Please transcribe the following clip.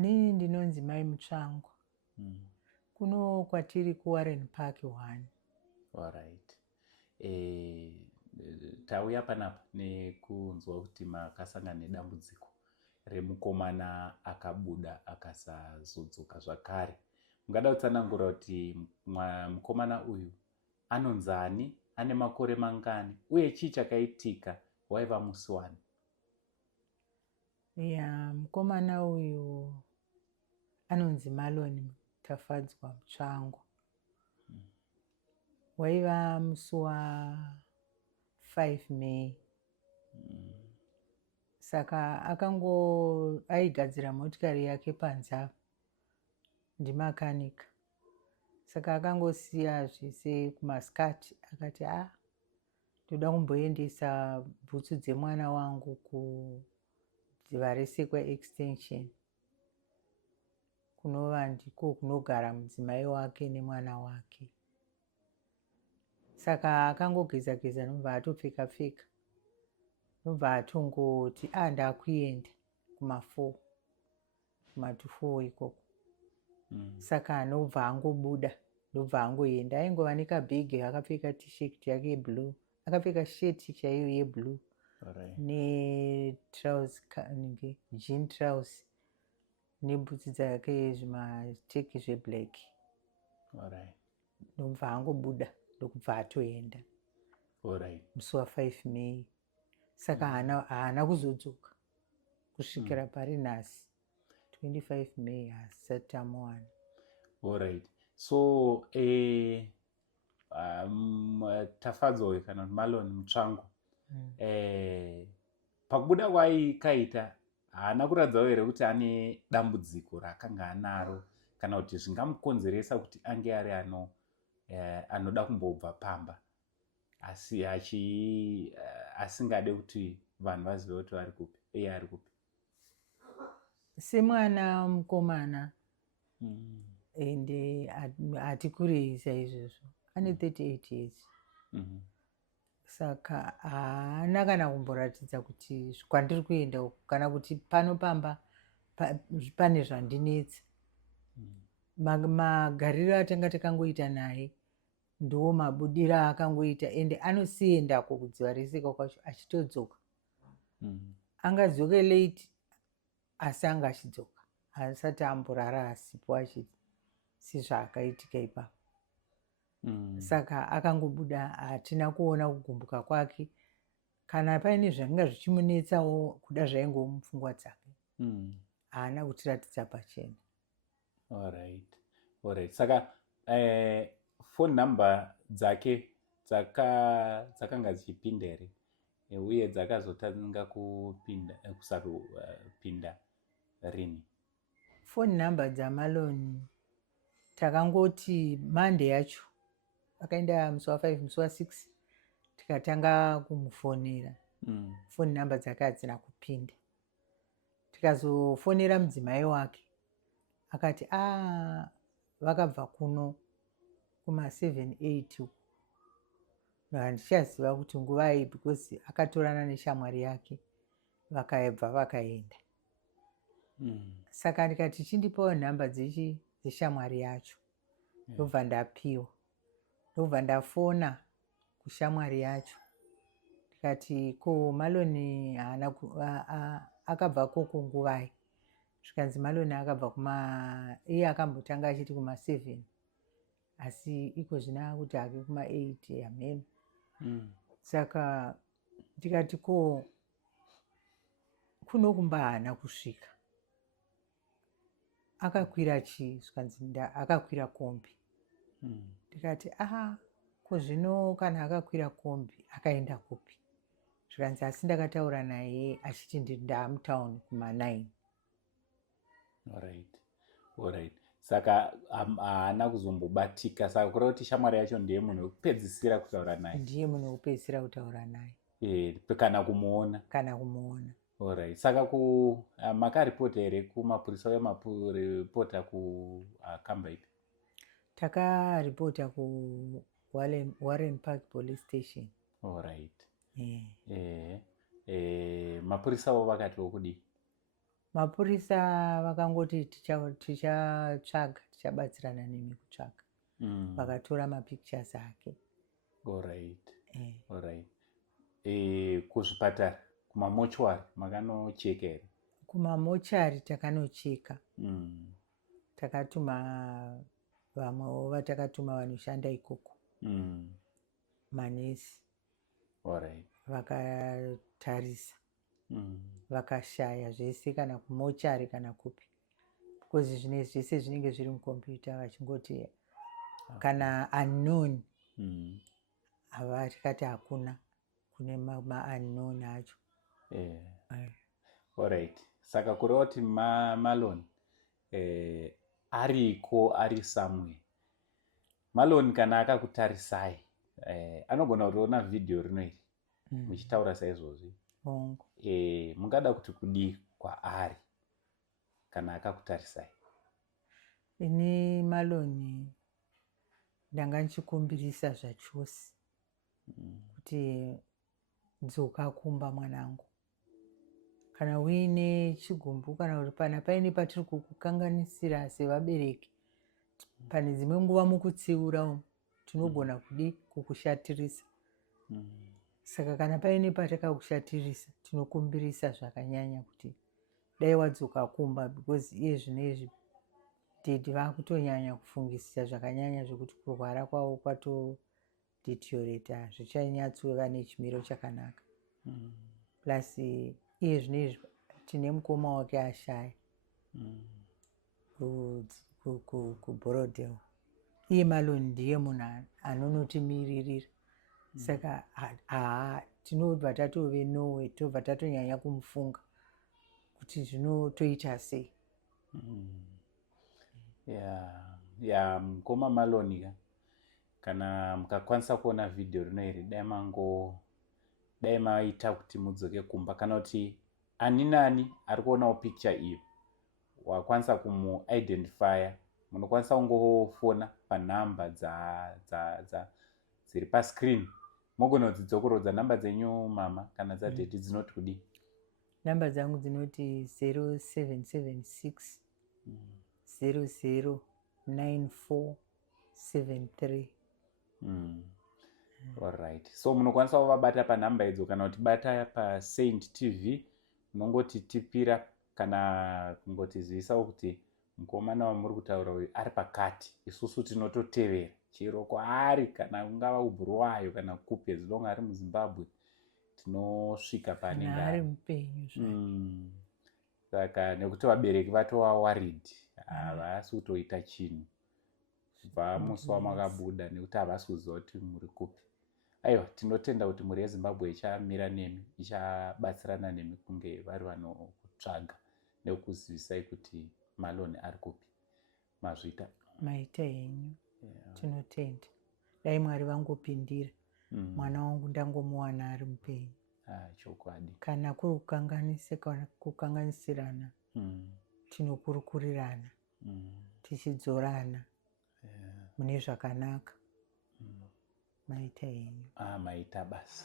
Inini ndinonzi Mai Mutsvangu. Kuno kwatiri kuWarren Park 1. Alright. Tauya panapa nekunzwa kuti makasangana nedambudziko remukomana akabuda akasazodzoka zvakare. Mungada kutsanangura kuti mukomana uyu anonzani, ane makore mangani, uye chii chakaitika, waiva musi wani? Mukomana uyu anonzi Marlon Tafadzwa Mutsvangu. Waiva musi wa5 May. Saka aigadzira motikari yake panzava, ndimakanika. Saka akangosiya zvese kumasikati, akati ndoda kumboendesa bhutsu dzemwana wangu kudziva reSekwa Extension, kunova ndiko kunogara mudzimai wake nemwana wake. Saka akangogeza-geza nobva atopfeka-pfeka, nobva atongoti ndakuenda kuma2 ikoko. Saka nobva angobuda, ndobva angoenda. Aingova nekabhegi, akapfeka tisheti yake yeblue, akapfeka sheti chaiyo yeblue jean trouser nebhutsu dzake zvimateki zveblack. Ndobva angobuda ndokubva atoenda musi wa5 May. Saka haana kuzodzoka kusvikira pari nhasi 25 May hasati tamuwana. Alright. So Tafadzwa uyu kana kuti Marlon Mutsvangu, pakubuda kwaikaita haana kuradzawo here kuti ane dambudziko raakanga anaro kana kuti zvingamukonzeresa kuti ange ari anoda kumbobva pamba asi asingade kuti vanhu vazive kuti ari kupi, iye ari kupi? Semwana mukomana ende hati kurei saizvozvo, ane 38 years. Saka haana kana kumboratidza kuti kwandiri kuenda uku kana kuti pano pamba pane zvandinetsa. Magariro atanga takangoita naye ndo mabudira akangoita, ende anosiendako kudziva reSekwa kwacho achitodzoka. Angadzoke late asi anga achidzoka, asati amborara asipo achizvakaitika ipapo. Saka akangobuda, hatina kuona kugumbuka kwake. Kana paine zvanga zvichimunetsawo kuda zvaingowo mupfungwa dzake, haana kutiratidza pachena. Alright. Saka phone number dzake dzakanga dzichipinda here uye dzakazotanga kusapinda rini? Phone number dzaMarlon takangoti Monday yacho akaenda musi wa5 musi wa6 tikatanga kumufonera. Phone number dzake hadzina kupinda. Tikazofonera mudzimai wake akati vakabva kuno kuma7-8 uku. Handichaziva kuti nguvai because akatorana neshamwari yake vakabva vakaenda. Saka ndikati chindipawo nhamba dzeshamwari yacho, ndobva ndapiwa. Ndobva ndafona kushamwari yacho ndikati ko Marlon akabva koko nguvai? Zvikanzi Marlon akabva iye akambotanga achiti kuma7 asi iko zvina kuti hake kuma8 hameno. Saka ndikati ko kunokumba haana kusvika, akakwira chii? Zvikanzi akakwira kombi. Ndikati ko zvino kana akakwira kombi akaenda kupi? Zvikanzi asi ndakataura naye achiti ndaamutaundi kuma9. Alright. Saka haana kuzombobatika. Saka kureva kuti shamwari yacho ndiye munhu wekupedzisira kutaura naye? Ndiye munhu wekupedzisira kutaura naye. Kana kumuona? Kana kumuona. Alright. Saka makaripota here kumapurisa uye makuripota kukamba ipi? Takaripota kuWarren Park Police Station. Alright. Mapurisa vo vakati vokudii? mapurisa vakangoti tichatsvaga, tichabatsirana nemi kutsvaga. Vakatora mapictures ake. Alright. Eh. Alright. Kuzvipatara, kumamochwari makanocheka here? Kumamochari takanocheka. Takatuma vamwewo vatakatuma vanoshanda ikoko, manesi. Alright. Vakatarisa, vakashaya zvese, kana kumochari kana kupi, because zvinezvi zvese zvinenge zviri mukombiyuta, vachingoti kana unknown. Tikati hakuna, kune ma-unknown acho. Alright. Saka kureva kuti Marlon ariko ari somewhere. Marlon kana akakutarisai, anogona kutoona vhidhiyo rino iri muchitaura saizvozvi. Mungada kuti kudii kwaari kana akakutarisai? Ini Marlon ndanga ndichikumbirisa zvachose kuti dzoka kumba mwanangu. Kana uine chigumbu, kana kuti pana paine patiri kukukanganisira sevabereki, pane dzimwe nguva mukutsiura umu tinogona kudi kukushatirisa. Saka kana paine patakakushatirisa, tinokumbirisa zvakanyanya kuti dai wadzoka kumba, because iye zvinezvi tete vakutonyanya kufungisisa zvakanyanya zvekuti kurwara kwavo kwatodeteriorata, zvichanyatsuva nechimiro chakanaka. Plus iye zvinezvi tine mukoma wake ashaya kuBorodale. Iye Marlon ndiye munhu anonotimiririra. Saka tinobva tatove Norway, tobva tatonyanya kumufunga kuti zvinotoita sei. Mukoma Marlon kana mukakwanisa kuona vhidhiyo rino iri, dai maita kuti mudzoke kumba, kana kuti ani nani ari kuonawo picture iyo wakwanisa kumuidentifya, munokwanisa kungofona panhamba dziri pascreen. Mogona kudzidzokorodza nhamba dzenyu mama kana dzadheti dzinoti kudii? Nhamba dzangu dzinoti 0776 009473. Alright. So munokwanisa kuvabata panhamba idzo, kana kuti bata paSaint TV, munongoti tipira kana kungotizivisawo kuti mukomana wamuri kutaura uyu ari pakati. Isusu tinototevera chero kwaari, kana ungava uBhurwayo kana kupi, as long ari muZimbabwe tinosvika paanenge ari mupenyu. Saka nekuti vabereki vatova worried, havasi kutoita chinhu kubva musi wamakabuda, nekuti havasi kuziva kuti muri kupi. Aiwa, tinotenda kuti mhuri yeZimbabwe ichamira nemi, ichabatsirana nemi kunge vari vanotsvaga nekuzivisai kuti Marlon ari kupi. Mazvita maita henyu. Tinotenda. Dai Mwari vangopindira, mwana wangu ndangomuwana ari mupenyu. Chokwadi. Kana kuri kukanganisirana, tinokurukurirana, tichidzorana mune zvakanaka. Maita henyu. Maita basi.